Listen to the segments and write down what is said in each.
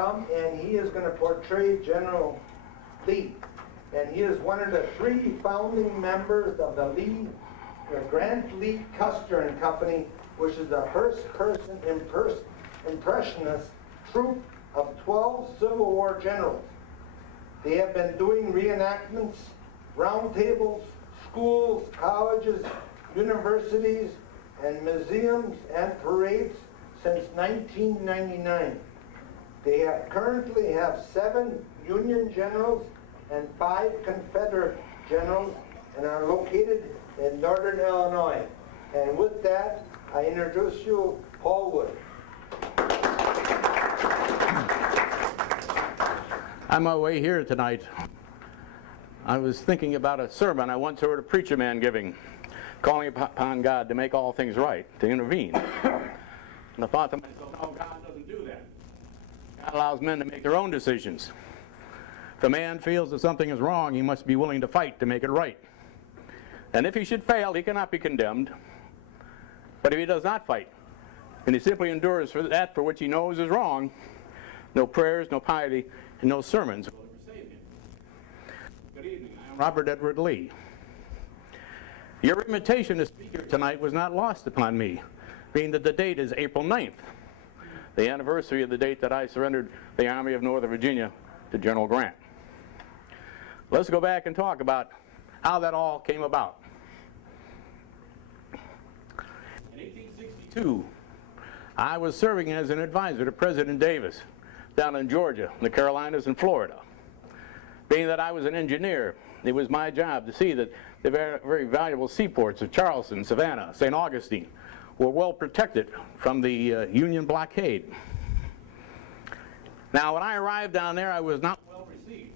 come and he is going to portray General Lee. And he is one of the 3 founding members of the Grant Lee Custer and Company, which is a first-person impressionist troupe of 12 Civil War generals. They have been doing reenactments, roundtables, schools, colleges, universities, and museums and parades since 1999. They currently have 7 Union generals and 5 Confederate generals and are located in Northern Illinois. And with that, I introduce you Paul Wood. On my way here tonight, I was thinking about a sermon I once heard a preacher man giving, calling upon God to make all things right, to intervene. And I thought to myself, no, God doesn't do that. God allows men to make their own decisions. If a man feels that something is wrong, he must be willing to fight to make it right. And if he should fail, he cannot be condemned. But if he does not fight, and he simply endures for that for which he knows is wrong, no prayers, no piety, and no sermons will ever save him. Good evening. I am Robert Edward Lee. Your invitation to speak here tonight was not lost upon me, being that the date is April 9th, the anniversary of the date that I surrendered the Army of Northern Virginia to General Grant. Let's go back and talk about how that all came about. In 1862, I was serving as an advisor to President Davis down in Georgia, the Carolinas, and Florida. Being that I was an engineer, it was my job to see that the very valuable seaports of Charleston, Savannah, St. Augustine were well protected from the Union blockade. Now, when I arrived down there, I was not well received.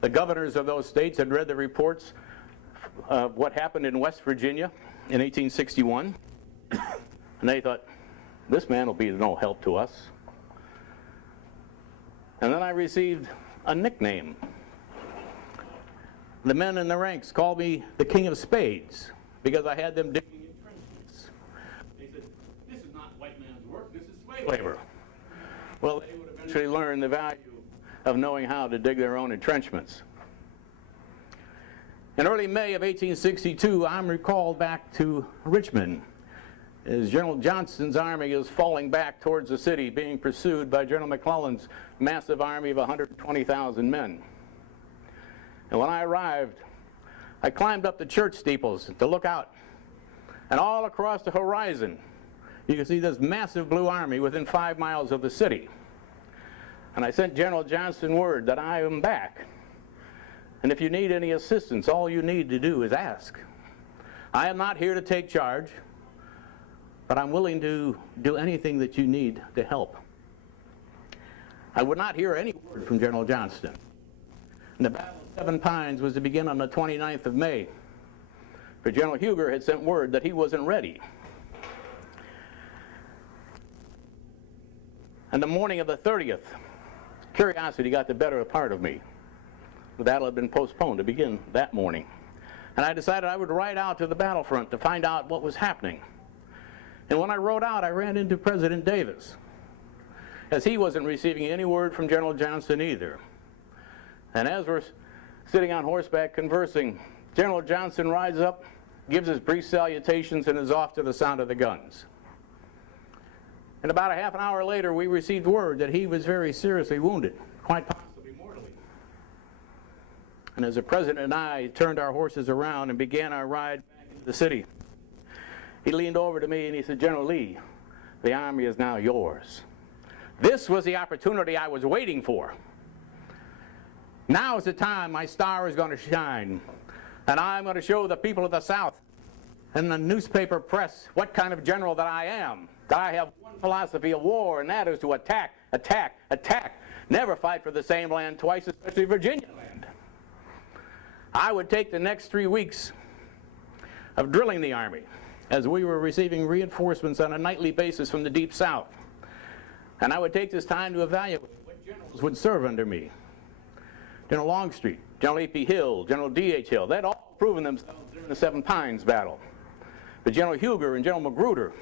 The governors of those states had read the reports of what happened in West Virginia in 1861, and they thought, this man will be no help to us. And then I received a nickname. The men in the ranks called me the King of Spades because I had them digging entrenchments. They said, this is not white man's work, this is slave labor. Well, they would eventually learn the value of knowing how to dig their own entrenchments. In early May of 1862, I'm recalled back to Richmond as General Johnston's army is falling back towards the city, being pursued by General McClellan's massive army of 120,000 men. And when I arrived, I climbed up the church steeples to look out. And all across the horizon, you can see this massive blue army within 5 miles of the city. And I sent General Johnston word that I am back. And if you need any assistance, all you need to do is ask. I am not here to take charge, but I'm willing to do anything that you need to help. I would not hear any word from General Johnston. And the Battle of Seven Pines was to begin on the 29th of May. But General Huger had sent word that he wasn't ready. And the morning of the 30th, curiosity got the better part of me. The battle had been postponed to begin that morning. And I decided I would ride out to the battlefront to find out what was happening. And when I rode out, I ran into President Davis, as he wasn't receiving any word from General Johnston either. And as we're sitting on horseback conversing, General Johnston rides up, gives his brief salutations, and is off to the sound of the guns. And about a half an hour later, we received word that he was very seriously wounded, quite possibly mortally. And as the President and I turned our horses around and began our ride back into the city, he leaned over to me and he said, General Lee, the Army is now yours. This was the opportunity I was waiting for. Now is the time my star is going to shine, and I'm going to show the people of the South and the newspaper press what kind of general that I am. That I have one philosophy of war, and that is to attack, attack, attack. Never fight for the same land twice, especially Virginia land. I would take the next 3 weeks of drilling the Army, as we were receiving reinforcements on a nightly basis from the Deep South. And I would take this time to evaluate what generals would serve under me. General Longstreet, General A.P. Hill, General D.H. Hill, they'd all proven themselves during the Seven Pines battle. But General Huger and General Magruder,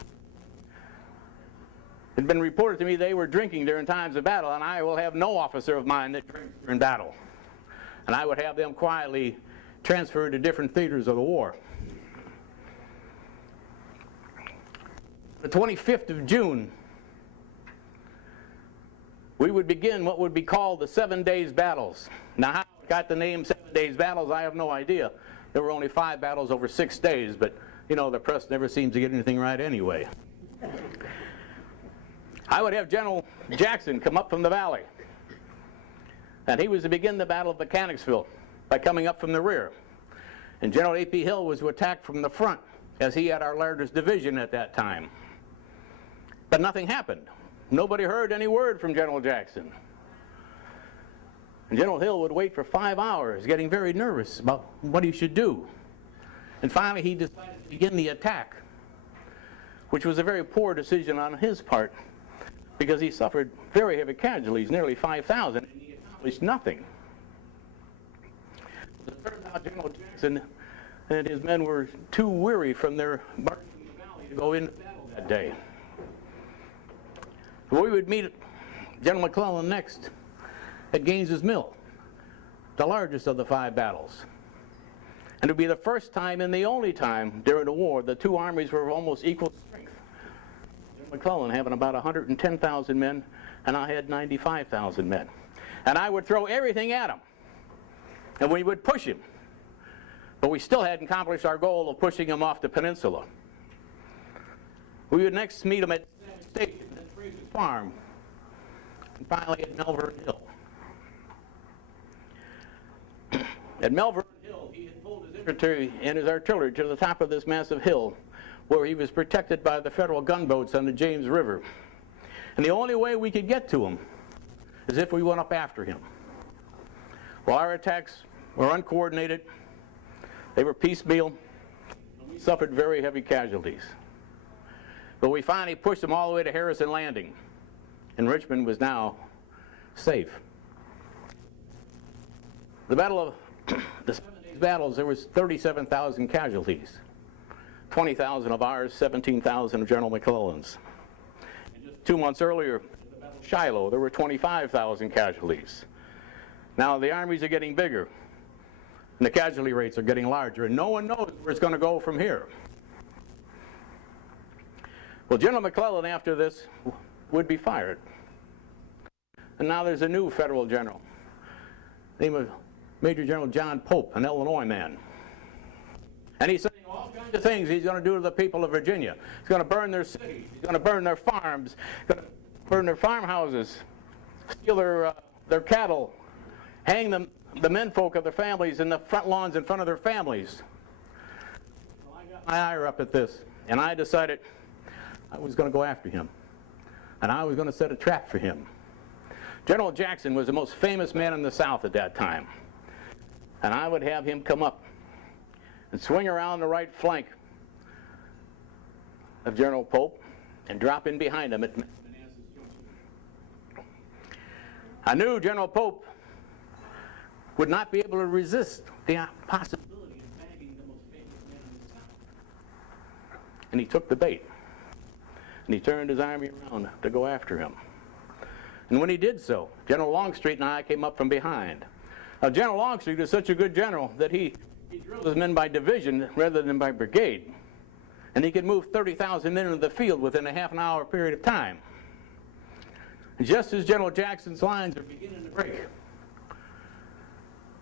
had been reported to me they were drinking during times of battle, and I will have no officer of mine that drinks during battle. And I would have them quietly transferred to different theaters of the war. The 25th of June, we would begin what would be called the 7 days battles. Now, how it got the name 7 days battles, I have no idea. There were only 5 battles over 6 days, but you know, the press never seems to get anything right anyway. I would have General Jackson come up from the valley, and he was to begin the Battle of Mechanicsville by coming up from the rear. And General A.P. Hill was to attack from the front, as he had our largest division at that time. But nothing happened. Nobody heard any word from General Jackson. And General Hill would wait for 5 hours, getting very nervous about what he should do. And finally, he decided to begin the attack, which was a very poor decision on his part, because he suffered very heavy casualties, nearly 5,000, and he accomplished nothing. It turns out General Jackson and his men were too weary from their march from the valley to go into battle that day. We would meet General McClellan next at Gaines's Mill, the largest of the 5 battles. And it would be the first time and the only time during the war the two armies were of almost equal strength. General McClellan having about 110,000 men, and I had 95,000 men. And I would throw everything at him, and we would push him. But we still hadn't accomplished our goal of pushing him off the peninsula. We would next meet him at Station, then Fraser's Farm, and finally at Melvern Hill. At Melvern Hill, he had pulled his infantry and his artillery to the top of this massive hill, where he was protected by the Federal gunboats on the James River. And the only way we could get to him is if we went up after him. Well, our attacks were uncoordinated, they were piecemeal, and we suffered very heavy casualties. But we finally pushed them all the way to Harrison Landing, and Richmond was now safe. The Battle of the 7 days battles, there was 37,000 casualties. 20,000 of ours, 17,000 of General McClellan's. And just 2 months earlier, at the Battle of Shiloh, there were 25,000 casualties. Now the armies are getting bigger, and the casualty rates are getting larger, and no one knows where it's going to go from here. Well, General McClellan, after this, would be fired. And now there's a new federal general, named of Major General John Pope, an Illinois man. And he's saying all kinds of things he's going to do to the people of Virginia. He's going to burn their cities. He's going to burn their farms. He's going to burn their farmhouses, steal their cattle, hang the menfolk of their families in the front lawns in front of their families. Well, I got my ire up at this, and I decided I was going to go after him, and I was going to set a trap for him. General Jackson was the most famous man in the South at that time, and I would have him come up and swing around the right flank of General Pope and drop in behind him at Manassas Junction. I knew General Pope would not be able to resist the possibility of bagging the most famous man in the South. And he took the bait. And he turned his army around to go after him. And when he did so, General Longstreet and I came up from behind. Now, General Longstreet was such a good general that he drilled his men by division rather than by brigade. And he could move 30,000 men into the field within a half an hour period of time. And just as General Jackson's lines are beginning to break,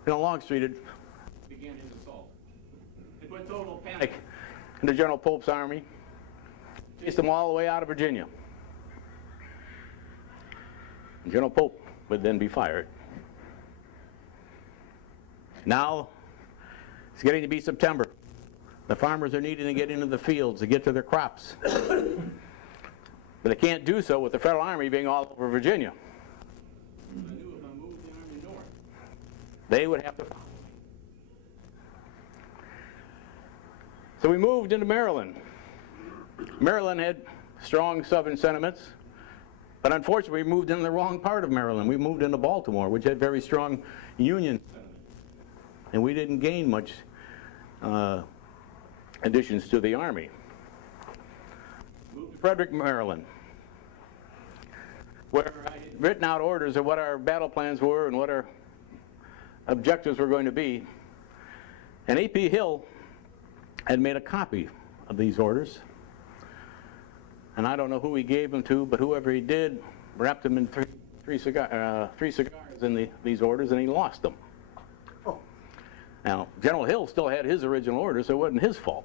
General Longstreet began his assault. It put total panic into General Pope's army, chased them all the way out of Virginia. And General Pope would then be fired. Now, it's getting to be September. The farmers are needing to get into the fields to get to their crops. But they can't do so with the Federal Army being all over Virginia. I knew if I moved the army north, they would have to follow me. So we moved into Maryland. Maryland had strong Southern sentiments, but unfortunately we moved into the wrong part of Maryland. We moved into Baltimore, which had very strong Union sentiments. And we didn't gain much additions to the army. Moved to Frederick, Maryland. where I had written out orders of what our battle plans were and what our objectives were going to be. And A.P. Hill had made a copy of these orders. And I don't know who he gave them to, but whoever he did wrapped them in three cigars in these orders, and he lost them. Oh. Now, General Hill still had his original orders, so it wasn't his fault.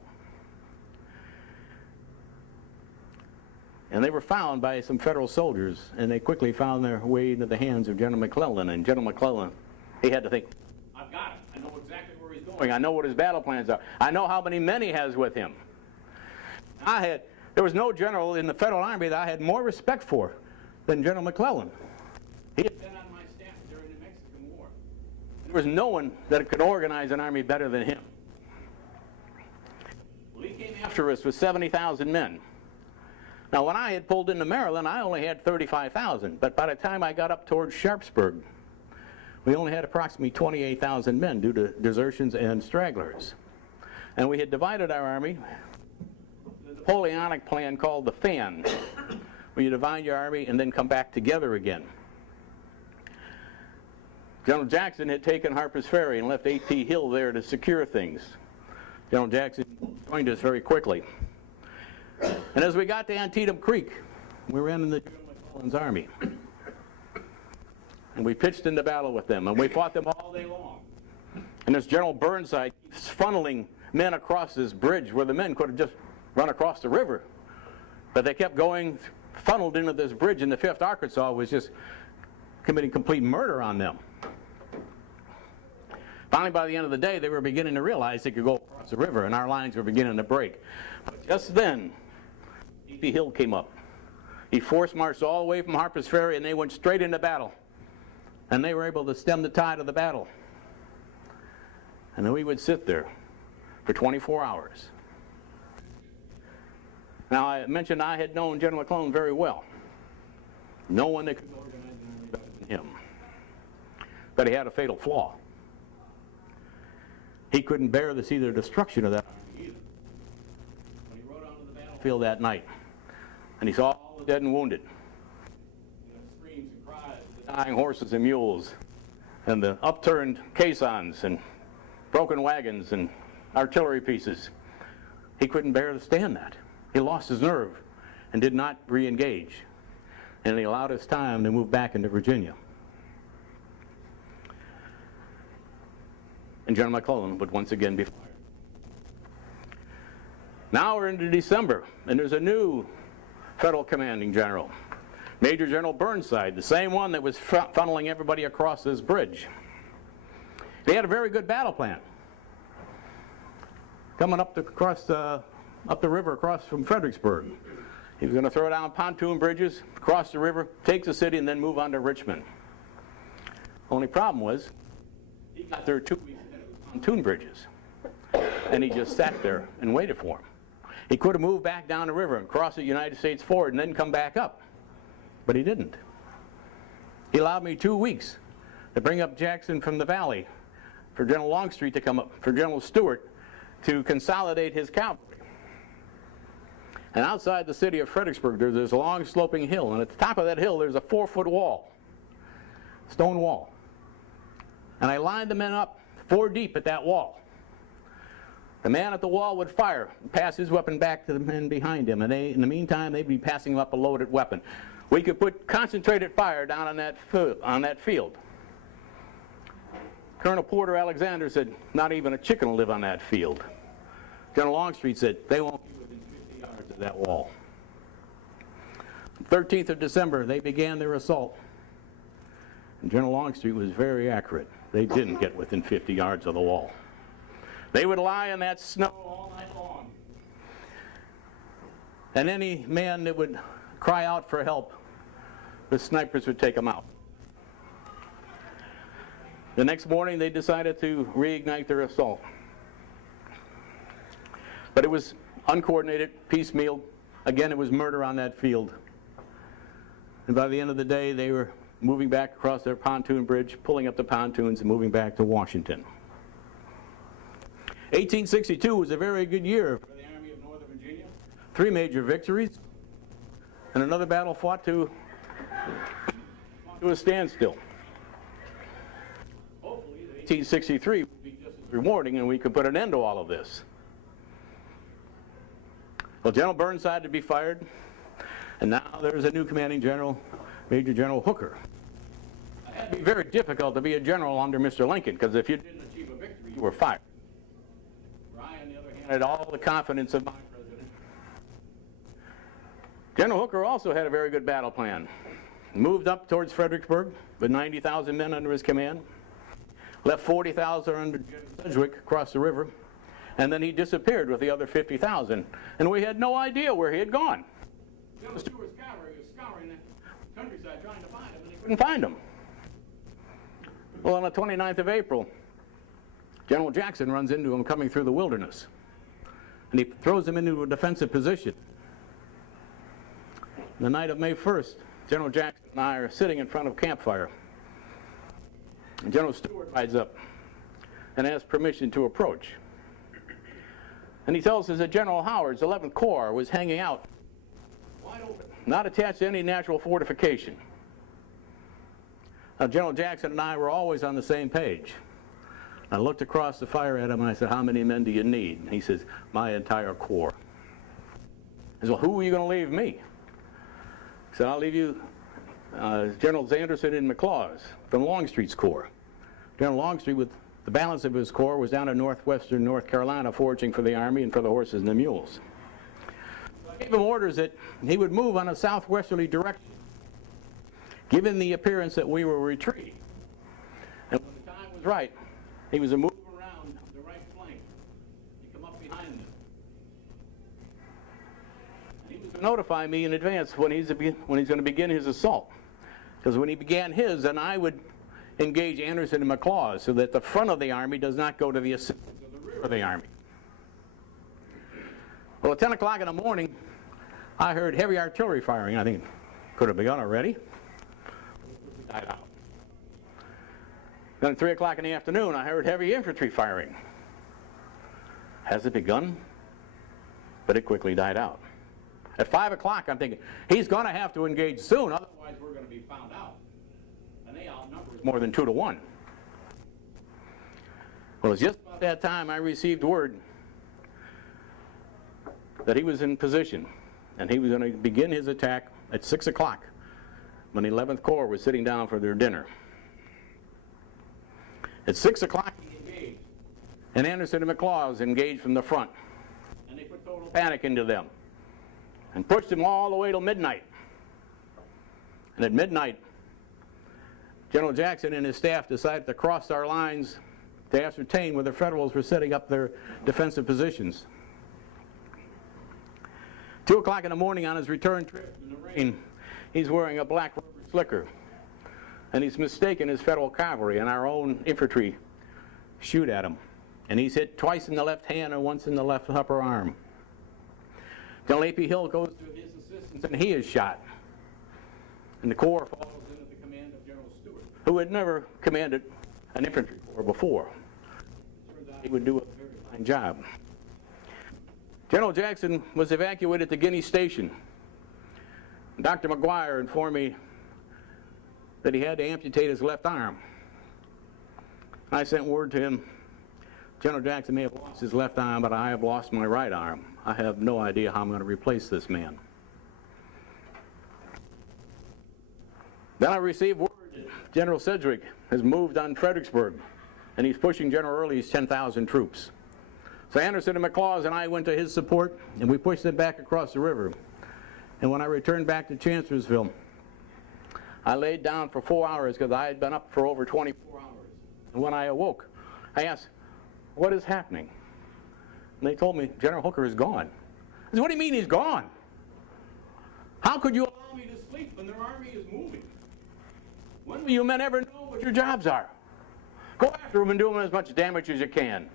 And they were found by some federal soldiers, and they quickly found their way into the hands of General McClellan. And General McClellan, he had to think, I've got it. I know exactly where he's going. I know what his battle plans are. I know how many men he has with him. There was no general in the Federal Army that I had more respect for than General McClellan. He had been on my staff during the Mexican War. There was no one that could organize an army better than him. Well, he came after us with 70,000 men. Now, when I had pulled into Maryland, I only had 35,000, but by the time I got up towards Sharpsburg, we only had approximately 28,000 men due to desertions and stragglers. And we had divided our army, the Napoleonic plan called the Fan, where you divide your army and then come back together again. General Jackson had taken Harper's Ferry and left A.P. Hill there to secure things. General Jackson joined us very quickly. And as we got to Antietam Creek, we ran in the General McClellan's army. And we pitched into battle with them, and we fought them all day long. And as General Burnside keeps funneling men across this bridge where the men could have just run across the river. But they kept going, funneled into this bridge, and the 5th Arkansas was just committing complete murder on them. Finally, by the end of the day, they were beginning to realize they could go across the river, and our lines were beginning to break. But just then, A.P. Hill came up. He force-marched all the way from Harper's Ferry, and they went straight into battle. And they were able to stem the tide of the battle. And then we would sit there for 24 hours. Now, I mentioned I had known General McClellan very well. No one that could organize an army better than him. But he had a fatal flaw. He couldn't bear to see the destruction of that army either. When he rode onto the battlefield that night, and he saw all the dead and wounded, and the screams and cries of the dying horses and mules, and the upturned caissons, and broken wagons, and artillery pieces, he couldn't bear to stand that. He lost his nerve and did not re-engage. And he allowed us time to move back into Virginia. And General McClellan would once again be fired. Now we're into December, and there's a new federal commanding general, Major General Burnside, the same one that was funneling everybody across this bridge. He had a very good battle plan. Coming up the river across from Fredericksburg. He was going to throw down pontoon bridges, cross the river, take the city, and then move on to Richmond. Only problem was, he got there 2 weeks ahead of pontoon bridges. And he just sat there and waited for him. He could have moved back down the river and crossed the United States Ford and then come back up. But he didn't. He allowed me 2 weeks to bring up Jackson from the valley for General Longstreet to come up, for General Stewart to consolidate his cavalry. And outside the city of Fredericksburg, there's this long sloping hill, and at the top of that hill, there's a 4-foot wall, stone wall. And I lined the men up 4 deep at that wall. The man at the wall would fire, pass his weapon back to the men behind him, and in the meantime, they'd be passing up a loaded weapon. We could put concentrated fire down on that field. Colonel Porter Alexander said, not even a chicken will live on that field. General Longstreet said, they won't be within 50 yards of that wall. 13th of December, they began their assault. And General Longstreet was very accurate. They didn't get within 50 yards of the wall. They would lie in that snow all night long. And any man that would cry out for help, the snipers would take them out. The next morning, they decided to reignite their assault. But it was uncoordinated, piecemeal. Again, it was murder on that field. And by the end of the day, they were moving back across their pontoon bridge, pulling up the pontoons and moving back to Washington. 1862 was a very good year for the Army of Northern Virginia. 3 major victories, and another battle fought to to a standstill. Hopefully, 1863 would be just as rewarding and we could put an end to all of this. Well, General Burnside to be fired, and now there's a new commanding general, Major General Hooker. It had to be very difficult to be a general under Mr. Lincoln, because if you didn't achieve a victory, you were fired. I, on the other hand, had all the confidence of my president. General Hooker also had a very good battle plan. Moved up towards Fredericksburg with 90,000 men under his command, left 40,000 under General Sedgwick across the river, and then he disappeared with the other 50,000, and we had no idea where he had gone. General Stewart's cavalry was scouring the countryside trying to find him, and they couldn't find him. Well, on the 29th of April, General Jackson runs into him coming through the wilderness, and he throws him into a defensive position. The night of May 1st, General Jackson and I are sitting in front of a campfire, and General Stewart rides up and asks permission to approach. And he tells us that General Howard's 11th Corps was hanging out wide open, not attached to any natural fortification. Now, General Jackson and I were always on the same page. I looked across the fire at him and I said, "How many men do you need?" And he says, "My entire corps." I said, "Well, who are you going to leave me?" He said, "I'll leave you Generals Anderson and McLaws from Longstreet's Corps." General Longstreet, with the balance of his corps, was down in northwestern North Carolina foraging for the Army and for the horses and the mules. So I gave him orders that he would move on a southwesterly direction, given the appearance that we were retreating. And when the time was right, he was to move around the right flank and come up behind them. And he was to notify me in advance when he's going to begin his assault. Because when he began his, then I would engage Anderson and McLaws so that the front of the Army does not go to the assistance of the rear of the Army. Well, at 10 o'clock in the morning, I heard heavy artillery firing. I think, could have begun already. It died out. Then at 3 o'clock in the afternoon, I heard heavy infantry firing. Has it begun? But it quickly died out. At 5 o'clock, I'm thinking, he's going to have to engage soon, otherwise we're going to be found out. And they outnumber us more than 2 to 1. Well, it's just about that time I received word that he was in position, and he was going to begin his attack at 6 o'clock when the 11th Corps was sitting down for their dinner. At 6 o'clock he engaged, and Anderson and McLaws engaged from the front, and they put total panic into them and pushed them all the way till midnight. And at midnight, General Jackson and his staff decided to cross our lines to ascertain where the Federals were setting up their defensive positions. 2 o'clock in the morning on his return trip in the rain, he's wearing a black rubber slicker, and he's mistaken as Federal cavalry, and our own infantry shoot at him. And he's hit twice in the left hand and once in the left upper arm. General A.P. Hill goes to his assistance, and he is shot. And the Corps falls into the command of General Stewart, who had never commanded an infantry corps before. It turns out he would do a very fine job. General Jackson was evacuated to Guinea Station. Dr. McGuire informed me that he had to amputate his left arm. I sent word to him, General Jackson may have lost his left arm, but I have lost my right arm. I have no idea how I'm going to replace this man. Then I received word that General Sedgwick has moved on Fredericksburg, and he's pushing General Early's 10,000 troops. So Anderson and McLaws and I went to his support, and we pushed them back across the river. And when I returned back to Chancellorsville, I laid down for 4 hours because I had been up for over 24 hours. And when I awoke, I asked, "What is happening?" And they told me, "General Hooker is gone." I said, "What do you mean he's gone? How could you allow me to sleep when their army is moving? When will you men ever know what your jobs are? Go after them and do them as much damage as you can."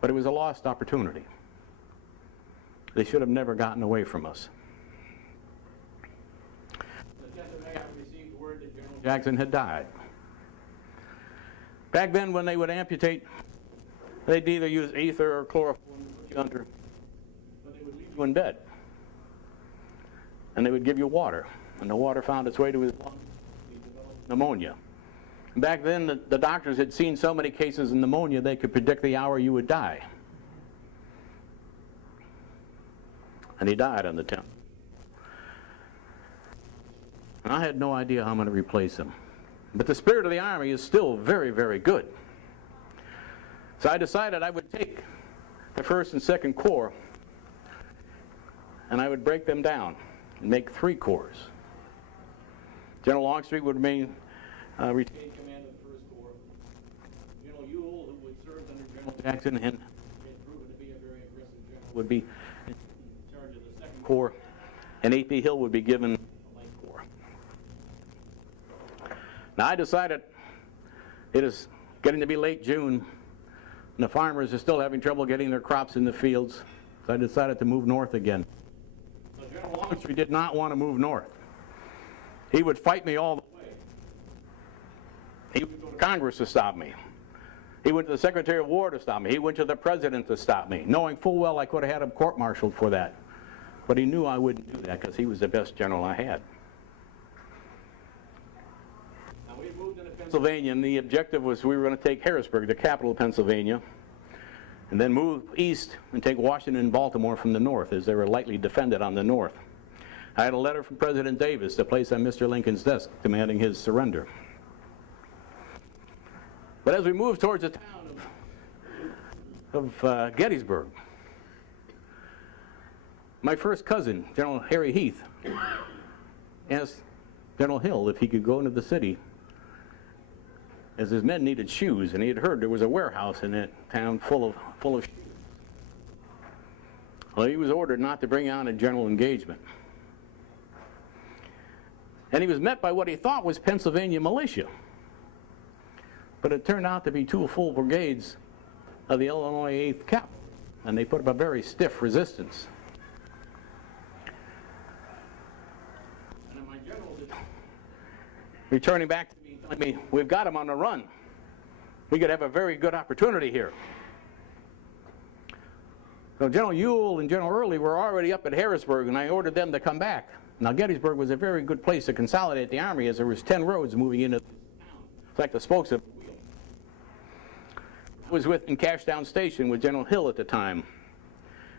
But it was a lost opportunity. They should have never gotten away from us. I received word that General Jackson had died. Back then, when they would amputate, they'd either use ether or chloroform to put you under, but they would leave you in bed. And they would give you water. and the water found its way to his lungs. He developed pneumonia. Back then, the doctors had seen so many cases of pneumonia they could predict the hour you would die. And he died on the 10th. And I had no idea how I'm going to replace him. But the spirit of the Army is still very, very good. So I decided I would take the 1st and 2nd Corps and I would break them down and make 3 corps. General Longstreet would retain command of the 1st Corps. General Ewell, who would serve under General Jackson and had proven to be a very aggressive general, would be in charge of the 2nd Corps, and A.P. Hill would be given the Light Corps. Now I decided it is getting to be late June, and the farmers are still having trouble getting their crops in the fields, so I decided to move north again. So General Longstreet did not want to move north. He would fight me all the way. He would go to Congress to stop me. He went to the Secretary of War to stop me. He went to the President to stop me, knowing full well I could have had him court-martialed for that. But he knew I wouldn't do that because he was the best general I had. Now we moved into Pennsylvania, and the objective was we were going to take Harrisburg, the capital of Pennsylvania, and then move east and take Washington and Baltimore from the north, as they were lightly defended on the north. I had a letter from President Davis to place on Mr. Lincoln's desk demanding his surrender. But as we moved towards the town of Gettysburg, my first cousin, General Harry Heath, asked General Hill if he could go into the city, as his men needed shoes, and he had heard there was a warehouse in that town full of shoes. Well, he was ordered not to bring on a general engagement. And he was met by what he thought was Pennsylvania militia. But it turned out to be 2 full brigades of the Illinois 8th Cavalry, and they put up a very stiff resistance. And then my general returning back to me, telling me, we've got him on the run. We could have a very good opportunity here. So General Ewell and General Early were already up at Harrisburg, and I ordered them to come back. Now, Gettysburg was a very good place to consolidate the Army, as there was 10 roads moving into the town. It's like the spokes of a wheel. I was in Cashtown Station with General Hill at the time.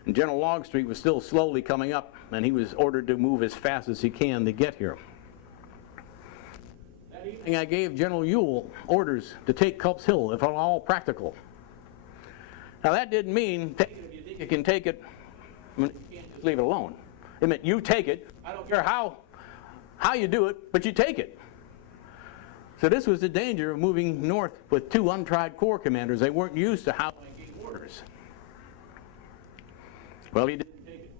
And General Longstreet was still slowly coming up, and he was ordered to move as fast as he can to get here. That evening, I gave General Ewell orders to take Culp's Hill, if at all practical. Now, that didn't mean take it if you think you can take it, you can't just leave it alone. It meant you take it. I don't care how you do it, but you take it. So this was the danger of moving north with 2 untried corps commanders. They weren't used to how I gave orders. Well, he didn't take it.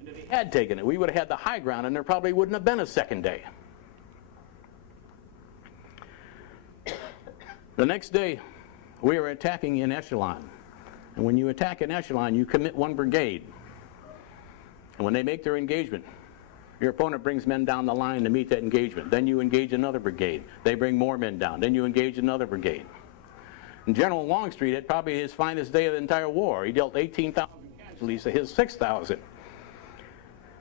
And if he had taken it, we would have had the high ground, and there probably wouldn't have been a second day. The next day, we were attacking in echelon. And when you attack in echelon, you commit 1 brigade. And when they make their engagement, your opponent brings men down the line to meet that engagement. Then you engage another brigade. They bring more men down. Then you engage another brigade. And General Longstreet had probably his finest day of the entire war. He dealt 18,000 casualties to his 6,000.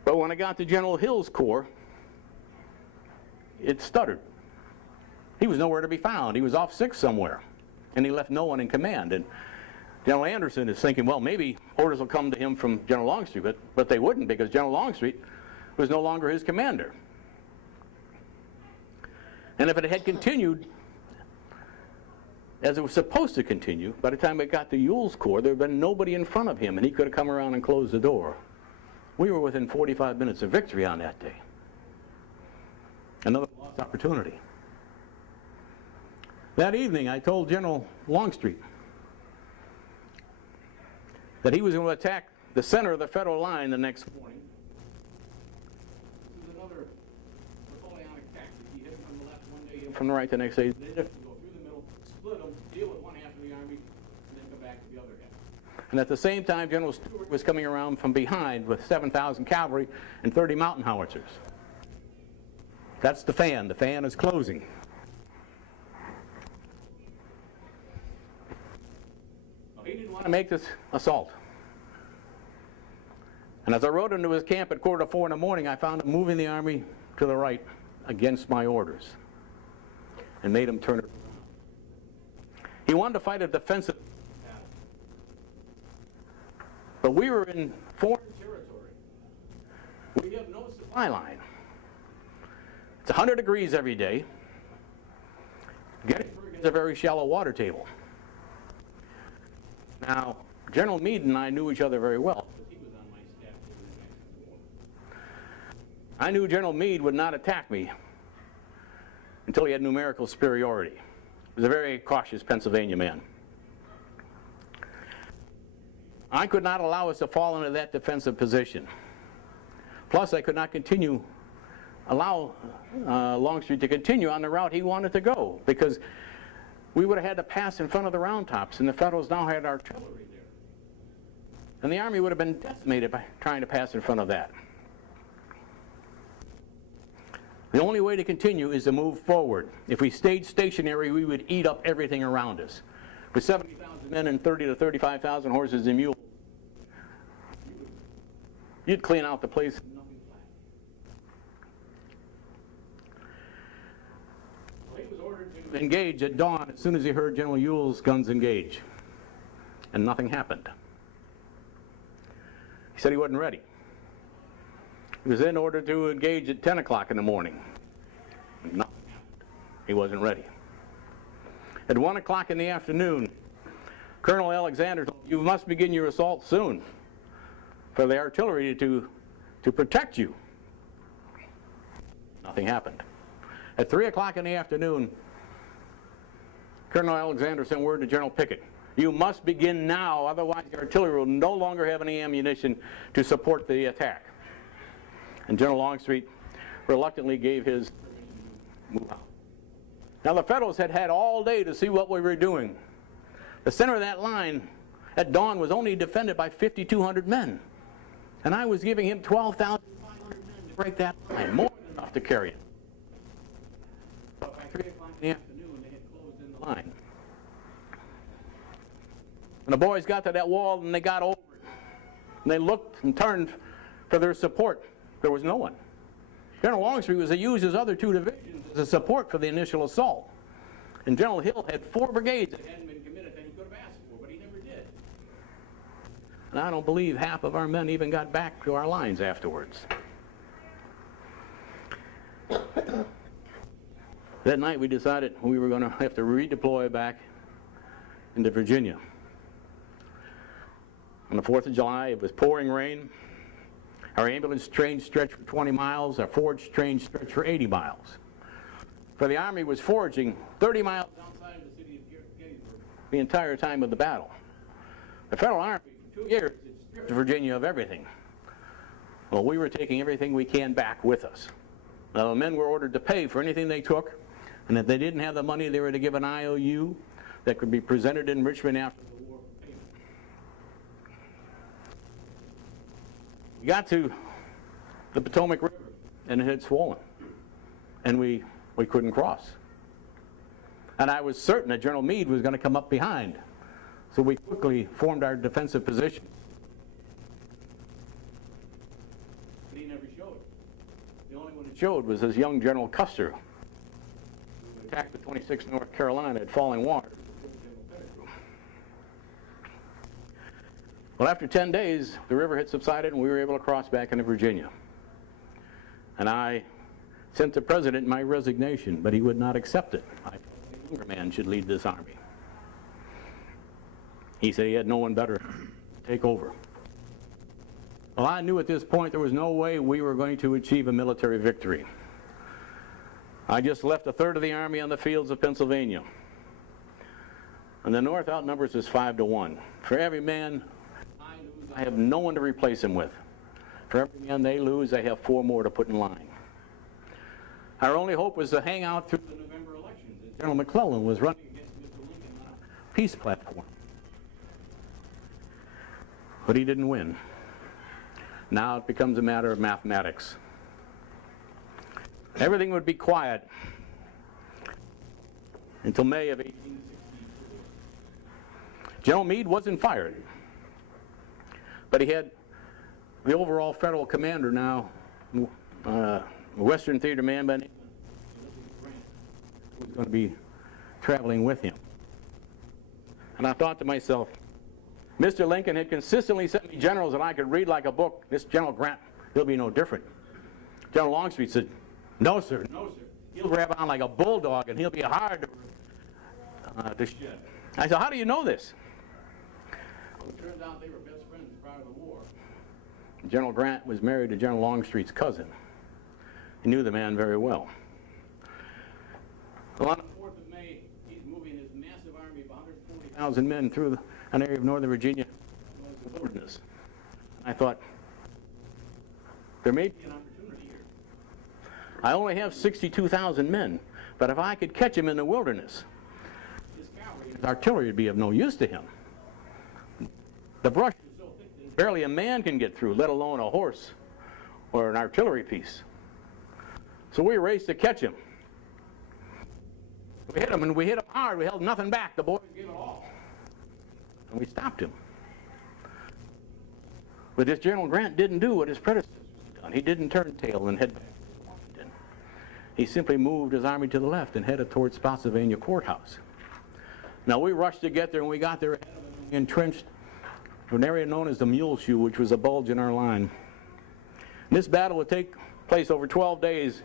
But when it got to General Hill's corps, it stuttered. He was nowhere to be found. He was off sick somewhere. And he left no one in command. And General Anderson is thinking, well, maybe orders will come to him from General Longstreet, but they wouldn't, because General Longstreet was no longer his commander. And if it had continued as it was supposed to continue, by the time it got to Ewell's corps, there had been nobody in front of him, and he could have come around and closed the door. We were within 45 minutes of victory on that day. Another lost opportunity. That evening, I told General Longstreet that he was going to attack the center of the Federal line the next morning. This is another Napoleonic tactic. He hit him from the left one day, hit him from the right the next day. They have to go through the middle, split them, deal with one half of the Army, and then come back to the other half. And at the same time, General Stuart was coming around from behind with 7,000 cavalry and 30 mountain howitzers. That's the fan. The fan is closing. He didn't want to make this assault. And as I rode into his camp at 3:45 in the morning, I found him moving the army to the right against my orders and made him turn it around. He wanted to fight a defensive battle. But we were in foreign territory. We have no supply line. It's 100 degrees every day. Gettysburg is a very shallow water table. Now, General Meade and I knew each other very well. He was on my staff during the Mexican War. I knew General Meade would not attack me until he had numerical superiority. He was a very cautious Pennsylvania man. I could not allow us to fall into that defensive position. Plus, I could not allow Longstreet to continue on the route he wanted to go, because we would have had to pass in front of the Round Tops, and the Federals now had artillery there. And the Army would have been decimated by trying to pass in front of that. The only way to continue is to move forward. If we stayed stationary, we would eat up everything around us. With 70,000 men and 30 to 35,000 horses and mules, you'd clean out the place. Well, he was ordered to engage at dawn as soon as he heard General Ewell's guns engage. And nothing happened. He said he wasn't ready. He was then ordered to engage at 10 o'clock in the morning. Nothing happened. He wasn't ready. At 1 o'clock in the afternoon, Colonel Alexander told him, "You must begin your assault soon for the artillery to protect you." Nothing happened. At 3 o'clock in the afternoon, Colonel Alexander sent word to General Pickett, "You must begin now, otherwise the artillery will no longer have any ammunition to support the attack." And General Longstreet reluctantly gave his move out. Now the Federals had had all day to see what we were doing. The center of that line at dawn was only defended by 5,200 men. And I was giving him 12,500 men to break that line, more than enough to carry it. But by 3 o'clock in the afternoon, they had closed in the line. And the boys got to that wall and they got over it. And they looked and turned for their support. There was no one. General Longstreet was to use his other two divisions as a support for the initial assault. And General Hill had 4 brigades that hadn't been committed that he could have asked for, but he never did. And I don't believe half of our men even got back to our lines afterwards. That night we decided we were going to have to redeploy back into Virginia. On the 4th of July, it was pouring rain. Our ambulance train stretched for 20 miles. Our forage train stretched for 80 miles. For the Army was foraging 30 miles outside of the city of Gettysburg the entire time of the battle. The Federal Army, for 2 years, had stripped Virginia of everything. Well, we were taking everything we can back with us. Now, the men were ordered to pay for anything they took, and if they didn't have the money, they were to give an IOU that could be presented in Richmond after the war for payment. We got to the Potomac River, and it had swollen, and we couldn't cross. And I was certain that General Meade was going to come up behind, so we quickly formed our defensive position. But he never showed. The only one that showed was this young General Custer, who attacked the 26th North Carolina at Falling Water. Well, after 10 days, the river had subsided and we were able to cross back into Virginia. And I sent the President my resignation, but he would not accept it. I thought a younger man should lead this army. He said he had no one better to take over. Well, I knew at this point there was no way we were going to achieve a military victory. I just left a third of the Army on the fields of Pennsylvania. And the North outnumbers us 5-1. For every man I lose, I have no one to replace him with. For every man they lose, I have 4 more to put in line. Our only hope was to hang out through the November elections, as General McClellan was running against Mr. Lincoln on a peace platform. But he didn't win. Now it becomes a matter of mathematics. Everything would be quiet until May of 1864. General Meade wasn't fired, but he had the overall federal commander now, a Western theater man by the name of Grant, who's going to be traveling with him. And I thought to myself, Mr. Lincoln had consistently sent me generals that I could read like a book. This General Grant, he'll be no different. General Longstreet said, no, sir, no, sir. He'll grab on like a bulldog, and he'll be hard to shed. I said, how do you know this? Well, it turns out they were best friends prior to the war. General Grant was married to General Longstreet's cousin. He knew the man very well. Well, on the 4th of May, he's moving his massive army of 140,000 men through an area of northern Virginia, the wilderness. I thought, there may be an opportunity here. I only have 62,000 men, but if I could catch him in the wilderness, his cavalry, his artillery would be of no use to him. The brush is so thick that barely a man can get through, let alone a horse or an artillery piece. So we raced to catch him. We hit him, and we hit him hard. We held nothing back. The boys gave it all. And we stopped him. But this General Grant didn't do what his predecessors had done. He didn't turn tail and head back to Washington. He simply moved his army to the left and headed towards Spotsylvania Courthouse. Now, we rushed to get there, and we got there ahead of him, entrenched in an area known as the Mule Shoe, which was a bulge in our line. And this battle would take place over 12 days,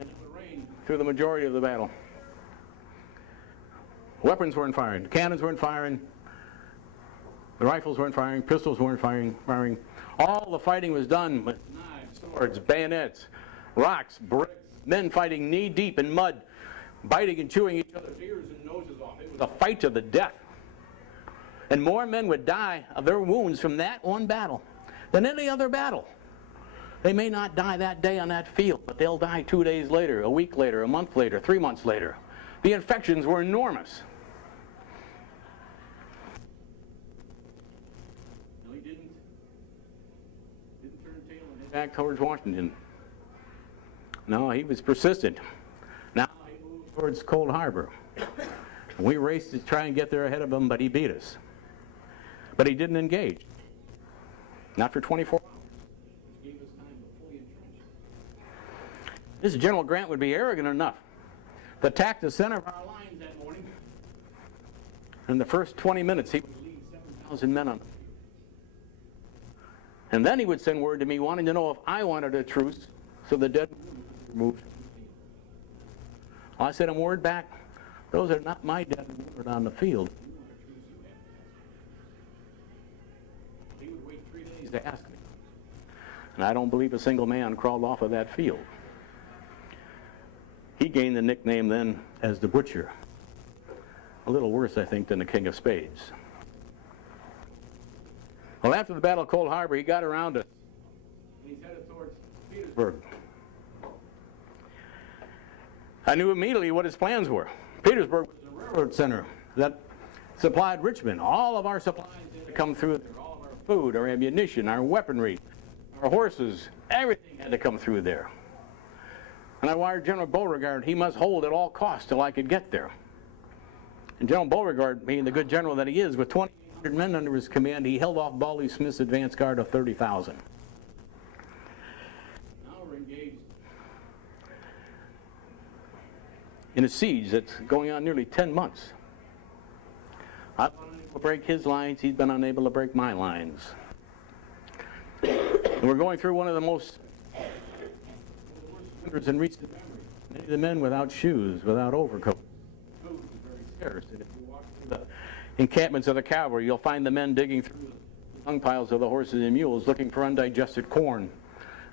and it would rain through the majority of the battle. Weapons weren't firing, cannons weren't firing, the rifles weren't firing, pistols weren't firing. All the fighting was done with knives, swords, bayonets, rocks, bricks, men fighting knee-deep in mud, biting and chewing each other's ears and noses off. It was a fight to the death. And more men would die of their wounds from that one battle than any other battle. They may not die that day on that field, but they'll die 2 days later, a week later, a month later, 3 months later. The infections were enormous. No, he didn't turn tail and head back towards Washington. No, he was persistent. Now he moved towards Cold Harbor. We raced to try and get there ahead of him, but he beat us. But he didn't engage. Not for 24 hours. Which gave us time to fully entrench. This General Grant would be arrogant enough to attack the center of our lines that morning. In the first 20 minutes, he would lead 7,000 men on the field. And then he would send word to me wanting to know if I wanted a truce so the dead would be removed. Well, I sent him word back, those are not my dead wounded on the field. He would wait 3 days to ask me. And I don't believe a single man crawled off of that field. He gained the nickname then as the Butcher. A little worse, I think, than the King of Spades. Well, after the Battle of Cold Harbor, he got around us. And he's headed towards Petersburg. I knew immediately what his plans were. Petersburg was the railroad center that supplied Richmond. All of our supplies had to come through there. All of our food, our ammunition, our weaponry, our horses, everything had to come through there. And I wired General Beauregard he must hold at all costs till I could get there. And General Beauregard, being the good general that he is, with 2,800 men under his command, he held off Baldy Smith's advance guard of 30,000. Now we're engaged in a siege that's going on nearly 10 months. I've been unable to break his lines, he's been unable to break my lines. And we're going through one of the worst winters in recent memory. Many of the men without shoes, without overcoats. Food is very scarce. And if you walk through the encampments of the cavalry, you'll find the men digging through the dung piles of the horses and mules looking for undigested corn.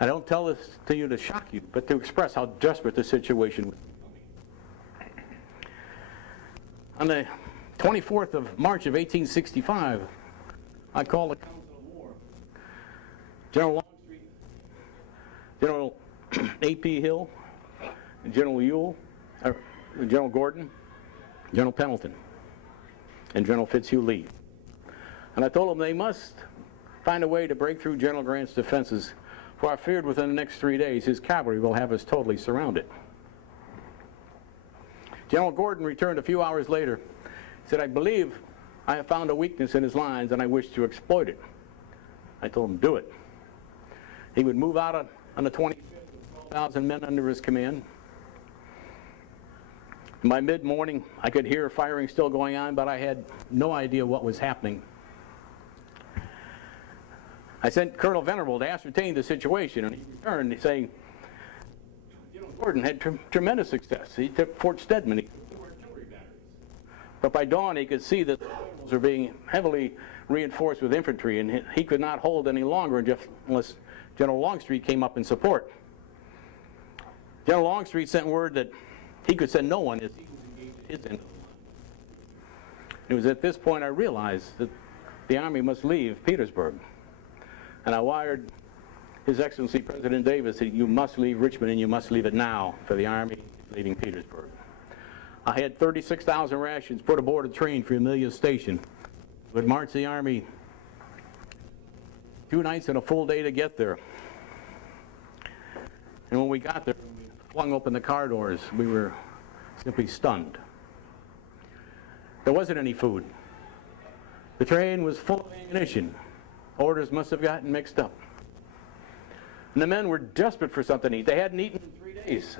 I don't tell this to you to shock you, but to express how desperate the situation was becoming. On the 24th of March of 1865, I called a council of war. General Longstreet, General A.P. Hill, General Ewell, General Gordon, General Pendleton, and General Fitzhugh Lee. And I told them they must find a way to break through General Grant's defenses, for I feared within the next 3 days his cavalry will have us totally surrounded. General Gordon returned a few hours later. He said, I believe I have found a weakness in his lines and I wish to exploit it. I told him, do it. He would move out on the 25th with 12,000 men under his command. By mid-morning, I could hear firing still going on, but I had no idea what was happening. I sent Colonel Venerable to ascertain the situation, and he returned saying, General Gordon had tremendous success. He took Fort Stedman, he took 2 artillery batteries. But by dawn, he could see that the rebels were being heavily reinforced with infantry, and he could not hold any longer unless General Longstreet came up in support. General Longstreet sent word that he could send no one as he was engaged at his end of the line. It was at this point I realized that the Army must leave Petersburg. And I wired His Excellency President Davis that you must leave Richmond and you must leave it now, for the Army is leaving Petersburg. I had 36,000 rations put aboard a train for Amelia Station. Would march the Army 2 nights and a full day to get there. And when we got there, we flung open the car doors. We were simply stunned. There wasn't any food. The train was full of ammunition. Orders must have gotten mixed up. And the men were desperate for something to eat. They hadn't eaten in 3 days.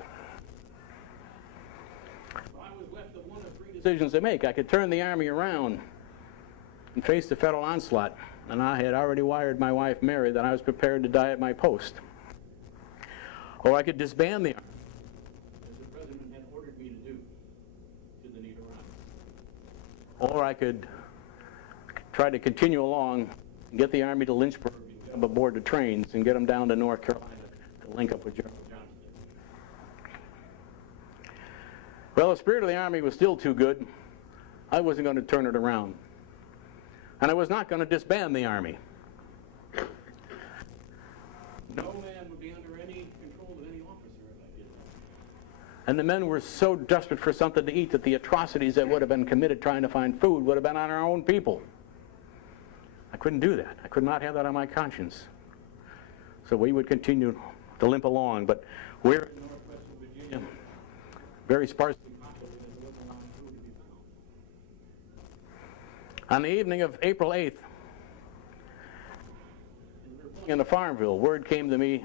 I was left with one of 3 decisions to make. I could turn the Army around and face the federal onslaught. And I had already wired my wife, Mary, that I was prepared to die at my post. Or I could disband the Army, as the President had ordered me to do, should the need arise. Or I could try to continue along and get the Army to Lynchburg and get them aboard the trains and get them down to North Carolina to link up with General Johnston. Well, the spirit of the Army was still too good. I wasn't going to turn it around. And I was not going to disband the Army. No man would be under any control of any officer if I did that. And the men were so desperate for something to eat that the atrocities that would have been committed trying to find food would have been on our own people. I couldn't do that. I could not have that on my conscience. So we would continue to limp along, but we're in northwestern Virginia, very sparsely populated, there wasn't a lot of food to be found. On the evening of April 8th, in the Farmville, word came to me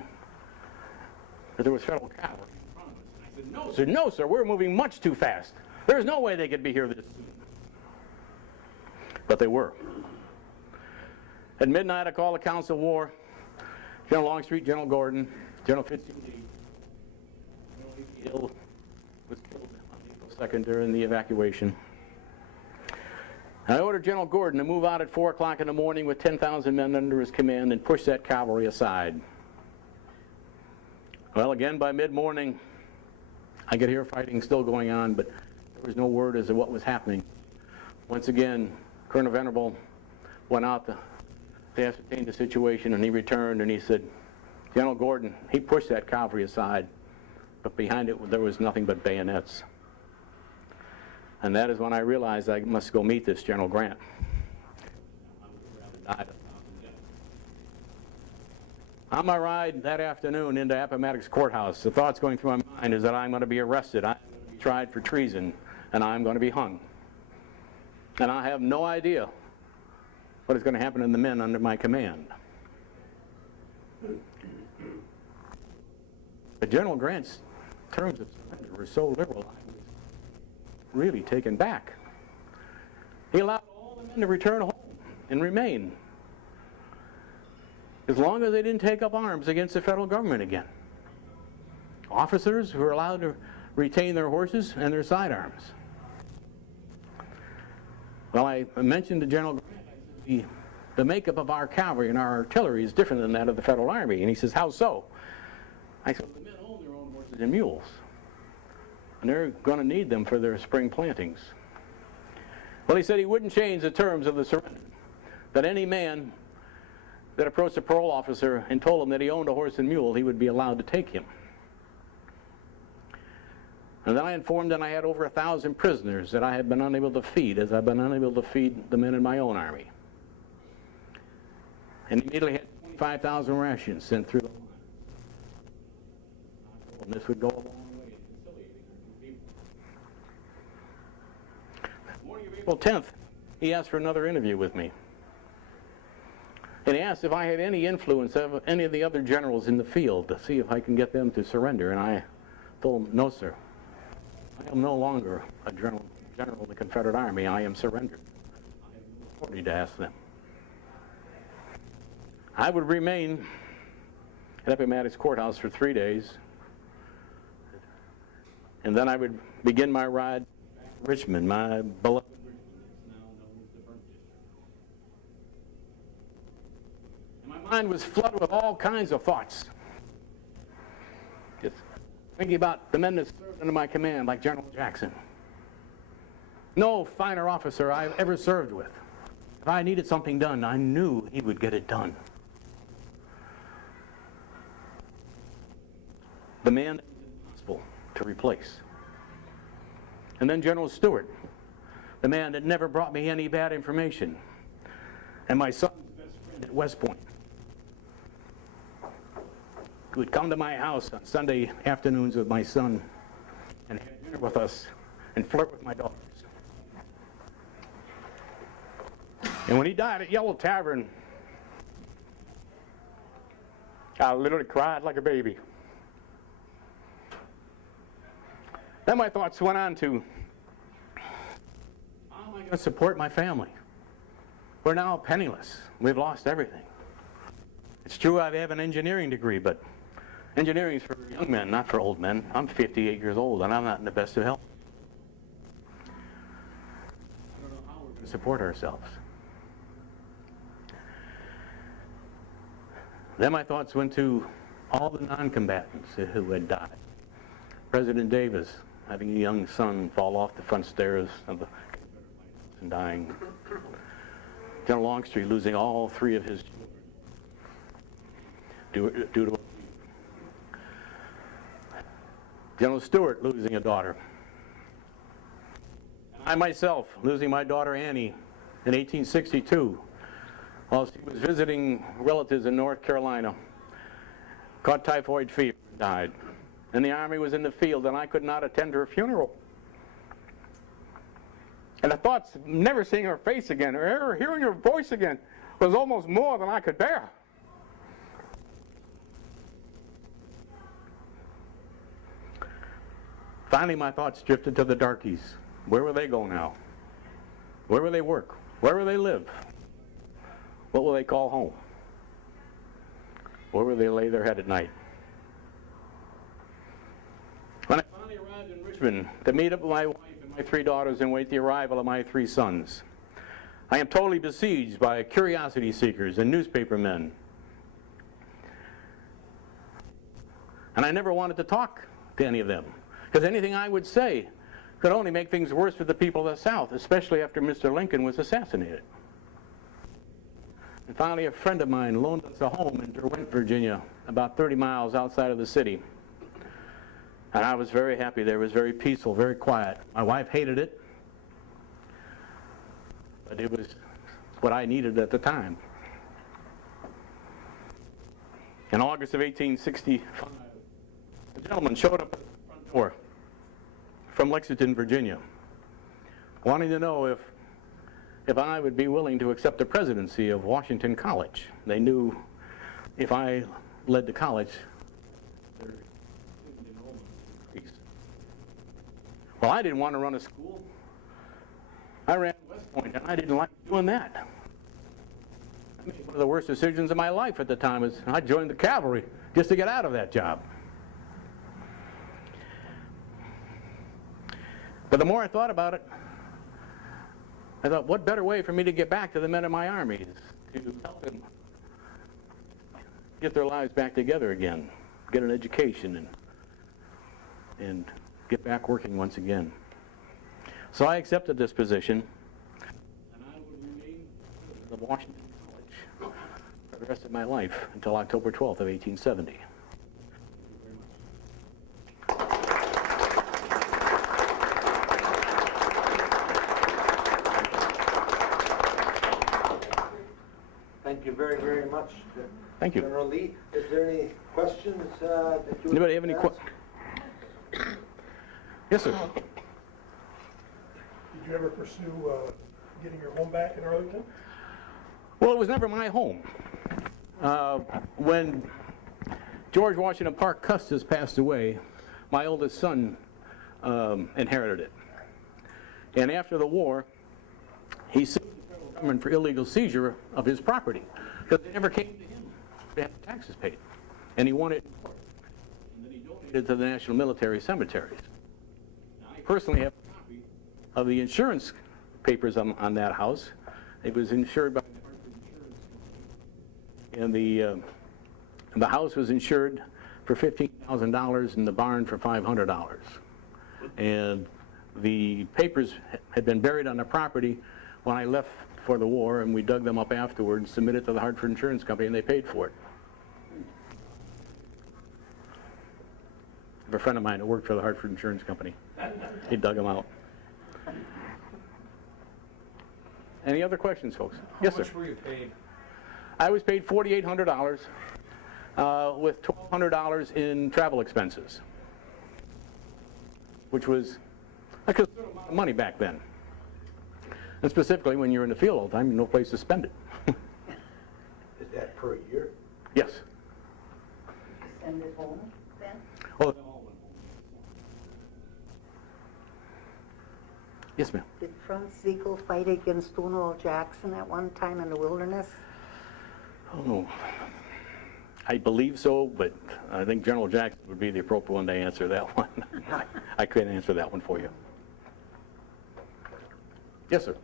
that there was federal cavalry in front of us. And I said, no, sir, we're moving much too fast. There's no way they could be here this soon. But they were. At midnight, I called the Council of War. General Longstreet, General Gordon, General Fitzhugh Lee. General Hill was killed on April 2nd during the evacuation. I ordered General Gordon to move out at 4 o'clock in the morning with 10,000 men under his command and push that cavalry aside. Well, again, by mid-morning, I could hear fighting still going on, but there was no word as to what was happening. Once again, Colonel Venerable went out to ascertain the situation, and he returned and he said, General Gordon, he pushed that cavalry aside, but behind it there was nothing but bayonets. And that is when I realized I must go meet this General Grant. On my ride that afternoon into Appomattox Courthouse, the thoughts going through my mind is that I'm going to be arrested, I'm going to be tried for treason, and I'm going to be hung. And I have no idea what is going to happen to the men under my command. But General Grant's terms of surrender were so liberal, I was really taken back. He allowed all the men to return home and remain, as long as they didn't take up arms against the federal government again. Officers were allowed to retain their horses and their sidearms. Well, I mentioned to General Grant, I said, the makeup of our cavalry and our artillery is different than that of the Federal Army. And he says, how so? I said, the men own their own horses and mules, and they're going to need them for their spring plantings. Well, he said he wouldn't change the terms of the surrender, that any man that approached a parole officer and told him that he owned a horse and mule, he would be allowed to take him. And then I informed that I had over 1,000 prisoners that I had been unable to feed, as I've been unable to feed the men in my own army. And immediately had 25,000 rations sent through the line. And this would go a long way in conciliating our two people. The morning of April 10th, he asked for another interview with me. And he asked if I had any influence of any of the other generals in the field to see if I can get them to surrender. And I told him, no, sir. I am no longer a general of the Confederate Army. I am surrendered. I have no authority to ask them. I would remain at Appomattox Courthouse for 3 days. And then I would begin my ride back to Richmond, my beloved Richmond. It's now known as the Burnt District. And my mind was flooded with all kinds of thoughts. Just thinking about the men that served under my command, like General Jackson. No finer officer I've ever served with. If I needed something done, I knew he would get it done. The man that was impossible to replace. And then General Stewart, the man that never brought me any bad information. And my son's best friend at West Point, who would come to my house on Sunday afternoons with my son and have dinner with us and flirt with my daughters. And when he died at Yellow Tavern, I literally cried like a baby. Then my thoughts went on to, how am I going to support my family? We're now penniless. We've lost everything. It's true I have an engineering degree, but engineering is for young men, not for old men. I'm 58 years old, and I'm not in the best of health. I don't know how we're going to support ourselves. Then my thoughts went to all the non-combatants who had died. President Davis having a young son fall off the front stairs of the and dying. General Longstreet losing all 3 of his children due to General Stewart losing a daughter. And I myself losing my daughter Annie in 1862 while she was visiting relatives in North Carolina. Caught typhoid fever and died. And the Army was in the field, and I could not attend her funeral. And the thoughts of never seeing her face again, or ever hearing her voice again, was almost more than I could bear. Finally, my thoughts drifted to the darkies. Where will they go now? Where will they work? Where will they live? What will they call home? Where will they lay their head at night? When I finally arrived in Richmond to meet up with my wife and my 3 daughters and wait the arrival of my 3 sons, I am totally besieged by curiosity seekers and newspaper men. And I never wanted to talk to any of them, because anything I would say could only make things worse for the people of the South, especially after Mr. Lincoln was assassinated. And finally, a friend of mine loaned us a home in Derwent, Virginia, about 30 miles outside of the city. And I was very happy there. It was very peaceful, very quiet. My wife hated it, but it was what I needed at the time. In August of 1865, a gentleman showed up at the front door from Lexington, Virginia, wanting to know if I would be willing to accept the presidency of Washington College. They knew if I led the college, their enrollment would increase. Well, I didn't want to run a school. I ran West Point, and I didn't like doing that. I made one of the worst decisions of my life at the time was I joined the cavalry just to get out of that job. But the more I thought about it, I thought, what better way for me to get back to the men of my army is to help them get their lives back together again, get an education, and get back working once again. So I accepted this position, and I would remain president of Washington College for the rest of my life until October 12th of 1870. Thank you very, very much, Thank you. General Lee. Is there any questions that you would Anybody have any ask? questions? Yes, sir. Did you ever pursue getting your home back in Arlington? Well, it was never my home. When George Washington Parke Custis passed away, my oldest son inherited it. And after the war, he sued the federal government for illegal seizure of his property because they never came to him to have the taxes paid. And he won it in court. And then he donated to the National Military Cemeteries. Now, I personally have a copy of the insurance papers on that house. It was insured by the Hartford Insurance Company. And the house was insured for $15,000 and the barn for $500. And the papers had been buried on the property when I left for the war, and we dug them up afterwards, submitted to the Hartford Insurance Company, and they paid for it. I have a friend of mine who worked for the Hartford Insurance Company. He dug them out. Any other questions, folks? Yes, sir. How much were you paid? I was paid $4,800 with $1,200 in travel expenses, which was a considerable amount of money back then. And specifically, when you're in the field all the time, no place to spend it. Is that per year? Yes. Send it home then? Oh, yes, ma'am. Did Franz Siegel fight against Stonewall Jackson at one time in the wilderness? Oh, I believe so, but I think General Jackson would be the appropriate one to answer that one. I couldn't answer that one for you. Yes, sir.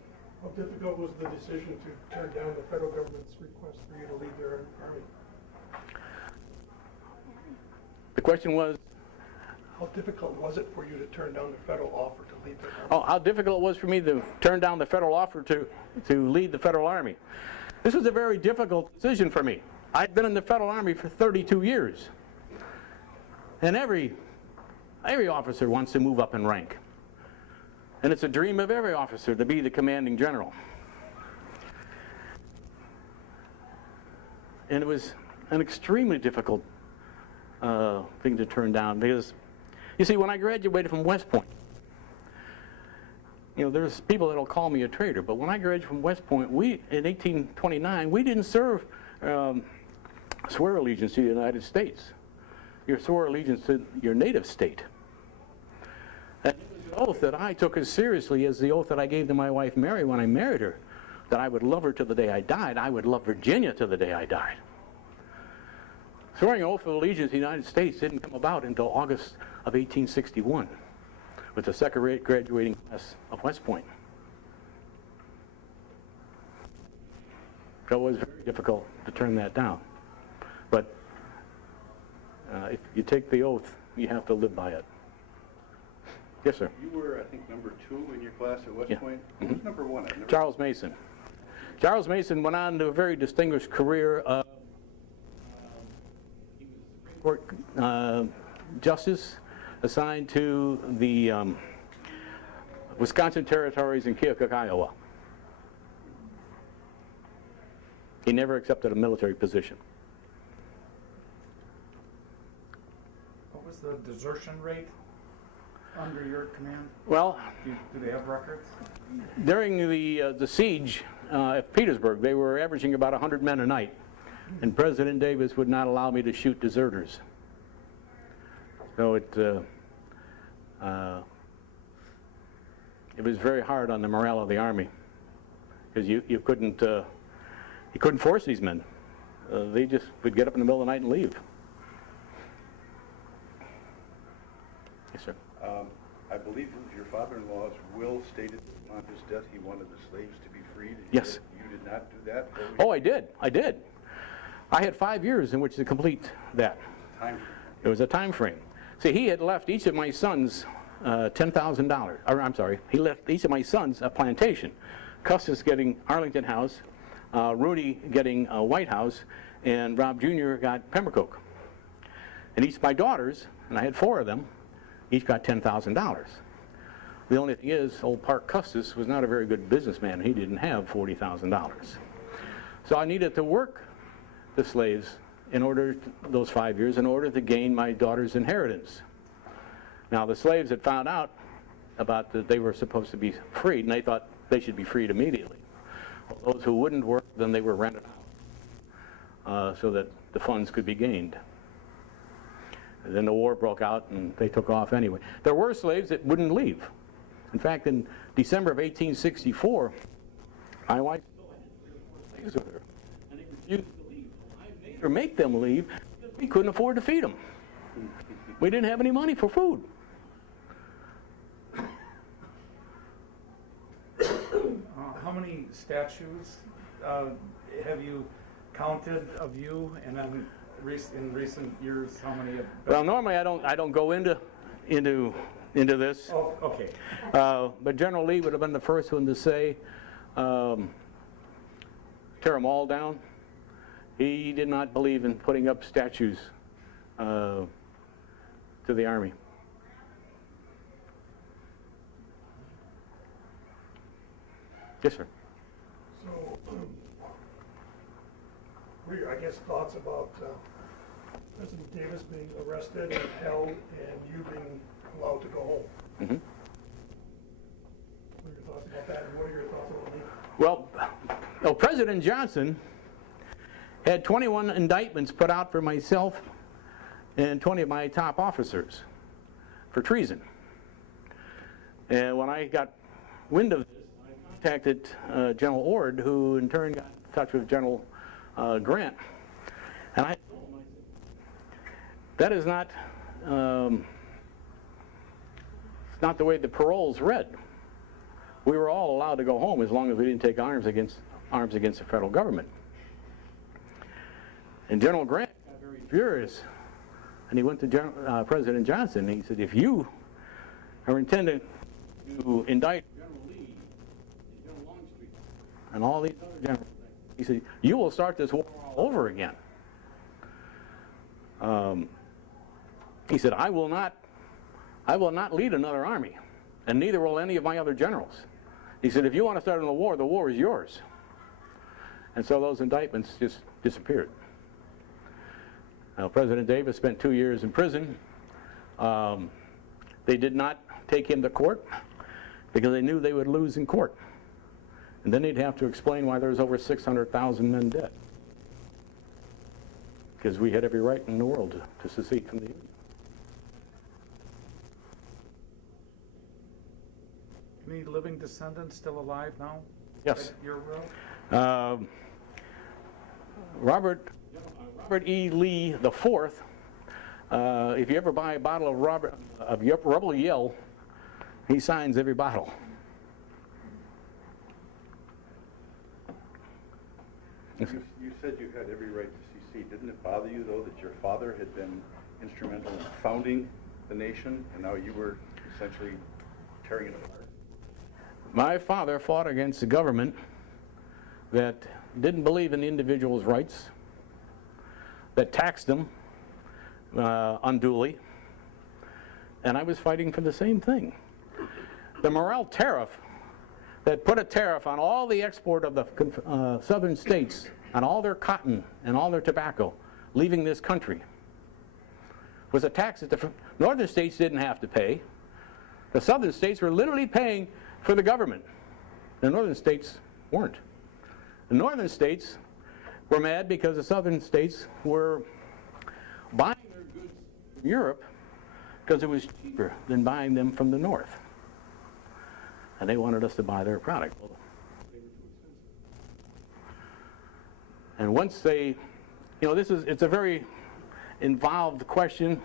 How difficult was the decision to turn down the federal government's request for you to leave their army? The question was, How difficult was it for you to turn down the federal offer to leave their army? oh, how difficult it was for me to turn down the federal offer to lead the Federal Army. This was a very difficult decision for me. I'd been in the Federal Army for 32 years. And every officer wants to move up in rank. And it's a dream of every officer to be the commanding general. And it was an extremely difficult thing to turn down because, you see, when I graduated from West Point, you know, there's people that'll call me a traitor, but when I graduated from West Point, in 1829, we didn't swear allegiance to the United States. You swore allegiance to your native state. And it was an oath that I took as seriously as the oath that I gave to my wife Mary when I married her, that I would love her to the day I died. I would love Virginia to the day I died. Swearing an oath of allegiance to the United States didn't come about until August of 1861 with the second graduating class of West Point. So it was very difficult to turn that down. But if you take the oath, you have to live by it. Yes, sir. You were, I think, number 2 in your class at West Yeah. Point. Who was number 1? I've never... Charles Mason. Charles Mason went on to a very distinguished career. He was a Supreme Court justice assigned to the Wisconsin territories in Keokuk, Iowa. He never accepted a military position. What was the desertion rate under your command? Well, Do they have records? during the siege at Petersburg, they were averaging about 100 men a night, and President Davis would not allow me to shoot deserters. So it was very hard on the morale of the Army because you couldn't force these men. They just would get up in the middle of the night and leave. Yes, sir. I believe it was your father-in-law's will stated that upon his death he wanted the slaves to be freed. Yes. You did not do that? Oh, I did. I had 5 years in which to complete that. Time. It was a time frame. See, he had left each of my sons $10,000. Or I'm sorry, he left each of my sons a plantation. Custis getting Arlington House, Rudy getting White House, and Rob Jr. got Pembroke. And each of my daughters, and I had 4 of them, each got $10,000. The only thing is, old Parke Custis was not a very good businessman. He didn't have $40,000. So I needed to work the slaves in order, those 5 years, in order to gain my daughter's inheritance. Now, the slaves had found out about that they were supposed to be freed, and they thought they should be freed immediately. Well, those who wouldn't work, then they were rented so that the funds could be gained. And then the war broke out and they took off anyway. There were slaves that wouldn't leave. In fact, in December of 1864, my wife still had 3 or 4 slaves with her, and they refused to leave. I made her make them leave because we couldn't afford to feed them. We didn't have any money for food. How many statues have you counted of you, and then in recent years, how many have? Well, normally I don't go into this. Oh, okay. But General Lee would have been the first one to say, tear them all down. He did not believe in putting up statues to the Army. Yes, sir. So, what are your, I guess, thoughts about President Davis being arrested and held and you being allowed to go home? Mm-hmm. What are your thoughts about that, and what are your thoughts about me? Well, President Johnson had 21 indictments put out for myself and 20 of my top officers for treason. And when I got wind of this, I contacted General Ord, who in turn got in touch with General Grant. And I told him, I said, that is not, it's not the way the paroles read. We were all allowed to go home as long as we didn't take arms against the federal government. And General Grant got very furious, and he went to President Johnson, and he said, if you are intending to indict General Lee and General Longstreet and all these other generals, he said, you will start this war all over again. He said, I will not lead another army, and neither will any of my other generals. He said, if you want to start another war, the war is yours. And so those indictments just disappeared. Now, President Davis spent 2 years in prison. They did not take him to court because they knew they would lose in court. And then they'd have to explain why there was over 600,000 men dead. Because we had every right in the world to secede from the Union. Any living descendants still alive now? Yes. At your will? Robert E. Lee IV, if you ever buy a bottle of Rebel Yell, he signs every bottle. You said you had every right to secede. Didn't it bother you, though, that your father had been instrumental in founding the nation, and now you were essentially tearing it apart? My father fought against the government that didn't believe in the individual's rights, that taxed them unduly, and I was fighting for the same thing. The Morrell tariff that put a tariff on all the export of the southern states, on all their cotton and all their tobacco leaving this country, was a tax that the northern states didn't have to pay. The southern states were literally paying for the government. The northern states weren't. The northern states were mad because the southern states were buying their goods from Europe because it was cheaper than buying them from the north. And they wanted us to buy their product. Well, they were too expensive. And once they, it's a very involved question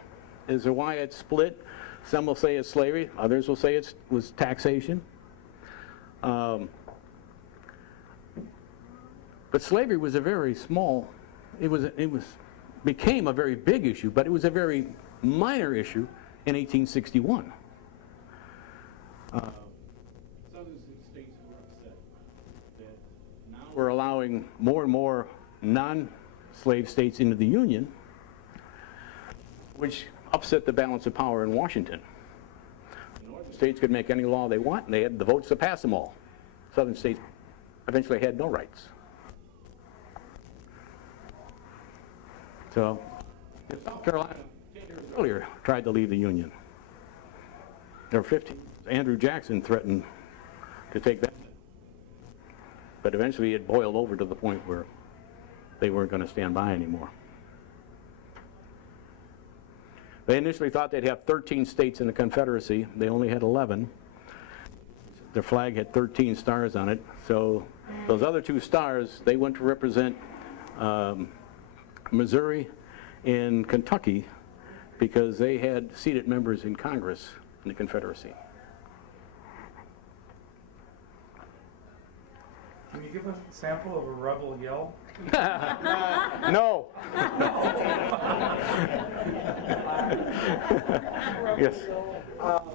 as to why it split. Some will say it's slavery, others will say it was taxation. But slavery was a very small, became a very big issue, but it was a very minor issue in 1861. Southern states were upset that now we're allowing more and more non-slave states into the Union, which upset the balance of power in Washington. The northern states could make any law they want, and they had the votes to pass them all. Southern states eventually had no rights. So, South Carolina, 10 years earlier, tried to leave the Union. There were 15. Andrew Jackson threatened to take that. But eventually it boiled over to the point where they weren't going to stand by anymore. They initially thought they'd have 13 states in the Confederacy. They only had 11. Their flag had 13 stars on it. So those other 2 stars, they went to represent Missouri and Kentucky because they had seated members in Congress in the Confederacy. Can you give a sample of a rebel yell? No. Yes.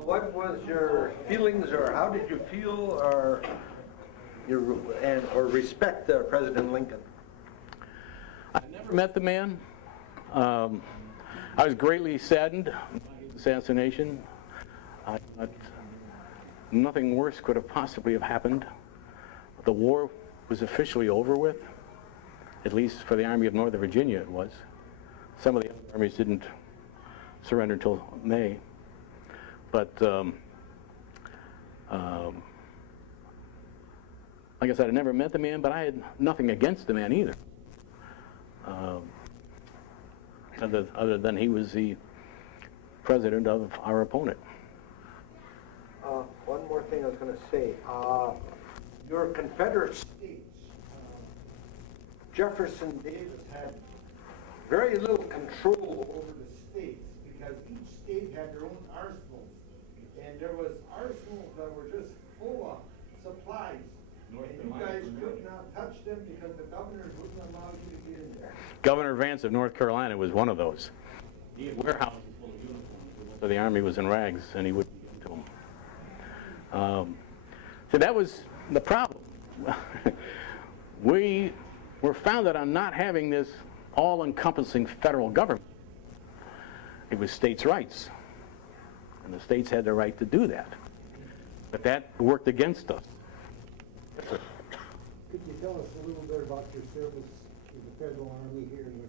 What was your feelings, or how did you feel, or respect President Lincoln? I never met the man. I was greatly saddened by his assassination. I thought nothing worse could have possibly have happened. The war was officially over with, at least for the Army of Northern Virginia it was. Some of the other armies didn't surrender until May. But like I said, I never met the man, but I had nothing against the man either. Other than he was the president of our opponent. One more thing I was going to say. Your Confederate states, Jefferson Davis had very little control over the states because each state had their own arsenals. And there was arsenals that were just full of supplies. And you guys could not touch them because the governors wouldn't allow you to get in there. Governor Vance of North Carolina was one of those. He had warehouses full of uniforms, so the Army was in rags, and he wouldn't give them to them. So that was the problem. We were founded on not having this all-encompassing federal government. It was states' rights, and the states had the right to do that. But that worked against us. Yes, sir. Could you tell us a little bit about your service with the Federal Army here in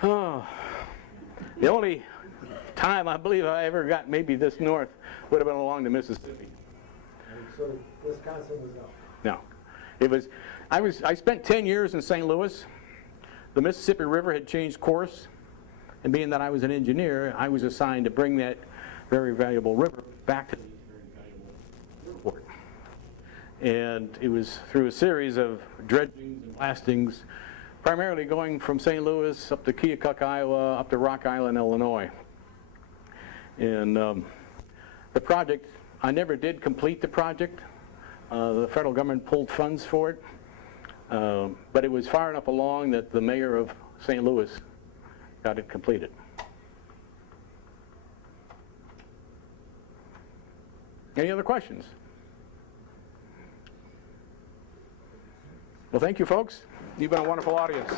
Wisconsin? The only time I believe I ever got maybe this north would have been along the Mississippi. So Wisconsin was out. No, it was. I spent 10 years in St. Louis. The Mississippi River had changed course, and being that I was an engineer, I was assigned to bring that very valuable river back to the very valuable riverport. And it was through a series of dredgings and blastings, primarily going from St. Louis up to Keokuk, Iowa, up to Rock Island, Illinois. And the project, I never did complete the project. The federal government pulled funds for it, but it was far enough along that the mayor of St. Louis got it completed. Any other questions? Well, thank you, folks. You've been a wonderful audience.